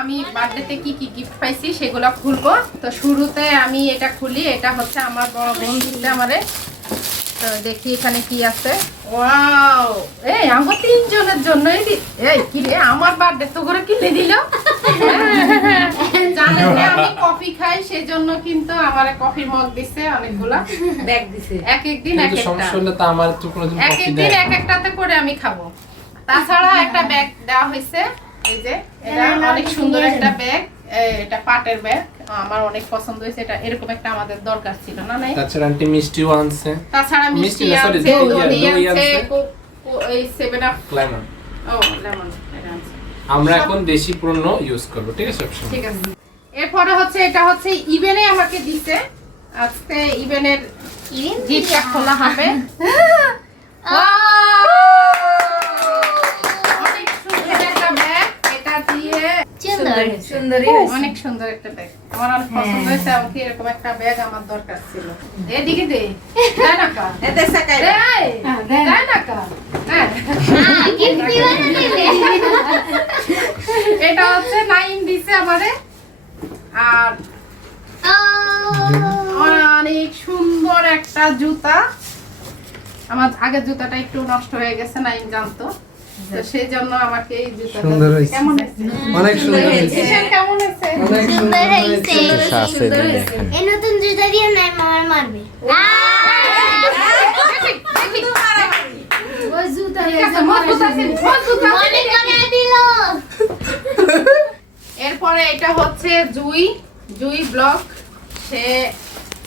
আমি বার্থডেতে কি কি গিফট পাইছি সেগুলো খুলবো। তো শুরুতে আমি এটা খুলি এটা হচ্ছে আমার বড় বোন দিতে আমারে। তো দেখি এখানে কি আছে। ওয়াও! এই আমার তিনজনের জন্যই এই কি রে আমার বার্থডে তো করে কিনে দিল। জানেন যে আমি কফি খাই সেজন্য কিন্তু আমার কফির মগ দিছে অনেকগুলা। ব্যাগ দিছে। এক এক দিন এক একটা সমস্যা হলে তো আমার তো এক কফি এক দিন এক একটাতে করে আমি খাব। তাছাড়া একটা ব্যাগ দেওয়া হয়েছে। এই যে এটা অনেক সুন্দর একটা ব্যাগ এটা পাটের ব্যাগ আমার অনেক পছন্দ হয়েছে এটা এরকম একটা আমাদের দরকার ছিল না নাই? তাছাড়া আন্টি মিষ্টিও আনছে। তাছাড়া মিষ্টি আছে দই কো- এই সেভেন আপ ক্লাইমার ও লেমন এটা আমরা এখন দেশি পণ্য ইউজ করব ঠিক আছে ঠিক আছে। এরপরে হচ্ছে এটা হচ্ছে ইভেনে আমাকে দিছে। আজকে ইভেনের গিফটটা খোলা হবে। অনেক সুন্দর একটা ব্যাগ এটা দিয়ে সুন্দর সুন্দরী অনেক সুন্দর একটা ব্যাগ আমার অনেক পছন্দ হয়েছে আমাকে এরকম একটা ব্যাগ আমার দরকার ছিল। এদিকে দে। দেয় না কা। এতে সাকাই দেয়। দেয়। না কা। হ্যাঁ। গিফট দিবা না দিলে এটা হচ্ছে নাইন দিছে আমারে। আর অনেক সুন্দর একটা জুতা। আমার আগের জুতাটা একটু নষ্ট হয়ে গেছে নাইন জানতো। তো সেই জন্য আমাকে এই জুতাটা সুন্দর হয়েছে। কেমন হয়েছে? অনেক সুন্দর হয়েছে। কেমন হয়েছে? অনেক সুন্দর সুন্দর হয়েছে। হয়েছে। সুন্দর হয়েছে। এই নতুন জুতা দিয়ে নাই মামার মারবে। দেখি, দেখি, দেখি। ওই জুতা ঠিক মজবুত আছে, মজবুত আছে। দিল। এরপরে এটা হচ্ছে জুই জুই ব্লক। সে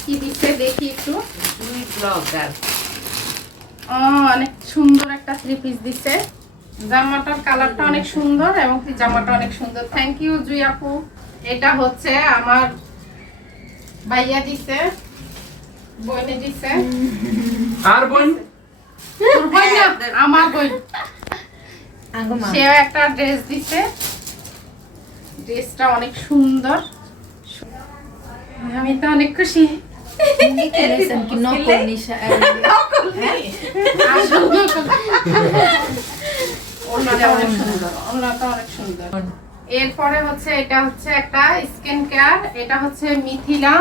কি দিচ্ছে দেখি একটু। দুই ব্লগার ও, অনেক সুন্দর একটা থ্রি পিস দিচ্ছে। জামাটার কালারটা অনেক সুন্দর এবং কি জামাটা অনেক সুন্দর। থ্যাংক ইউ জুই আপু। এটা হচ্ছে আমার ভাইয়া দিছে বইনে দিছে। আর বোন তোর বোন না, আমার মা সেও একটা ড্রেস দিছে। ড্রেসটা অনেক সুন্দর। আমি তো অনেক খুশি। নকল নিশা আর। সুন্দর ওড়নাটা অনেক সুন্দর। ওড়নাটা অনেক সুন্দর। এরপরে হচ্ছে এটা হচ্ছে একটা স্কিন কেয়ার এটা হচ্ছে মিথিলা।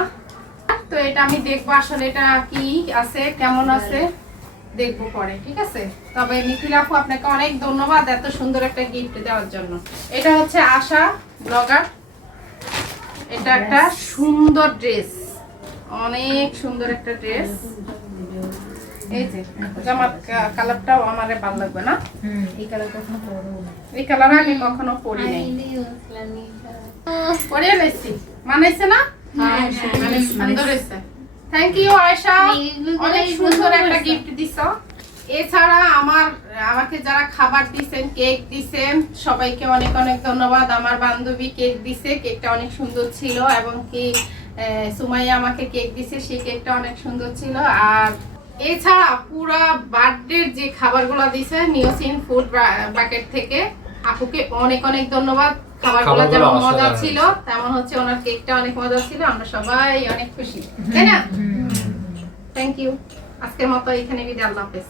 তো এটা আমি দেখব আসলে এটা কি আছে কেমন আছে দেখব পরে ঠিক আছে? তবে মিথিলা আপু আপনাকে অনেক ধন্যবাদ এত সুন্দর একটা গিফট দেওয়ার জন্য। এটা হচ্ছে আশা ব্লগার। এটা একটা সুন্দর ড্রেস অনেক সুন্দর একটা ড্রেস এই যে জামার কালারটাও আমারে ভালো লাগবে না। এই কালার কখনো পরবো এই কালার আমি কখনো পরি নাই। পরে লাইছি। মানাইছে না? হ্যাঁ, সুন্দর হয়েছে। Thank you Ayesha. অনেক সুন্দর একটা গিফট দিছো। এছাড়া আমার আমাকে যারা খাবার দিছেন কেক দিছেন সবাইকে অনেক অনেক ধন্যবাদ। আমার বান্ধবী কেক দিছে কেকটা অনেক সুন্দর ছিল এবং কি আহ, সুমাইয়া আমাকে কেক দিছে সেই কেকটা অনেক সুন্দর ছিল। আর এছাড়া পুরা বার্থডে যে খাবারগুলো দিছে নিওসিন ফুড প্যাকেট থেকে আপুকে অনেক অনেক ধন্যবাদ। খাবারগুলো খাবারগুলো যেমন মজা ছিল তেমন হচ্ছে ওনার কেকটা অনেক মজা ছিল আমরা সবাই অনেক খুশি। তাই না? থ্যাংক ইউ আজকের মতো এখানে বিদায় আল্লাহ হাফেজ।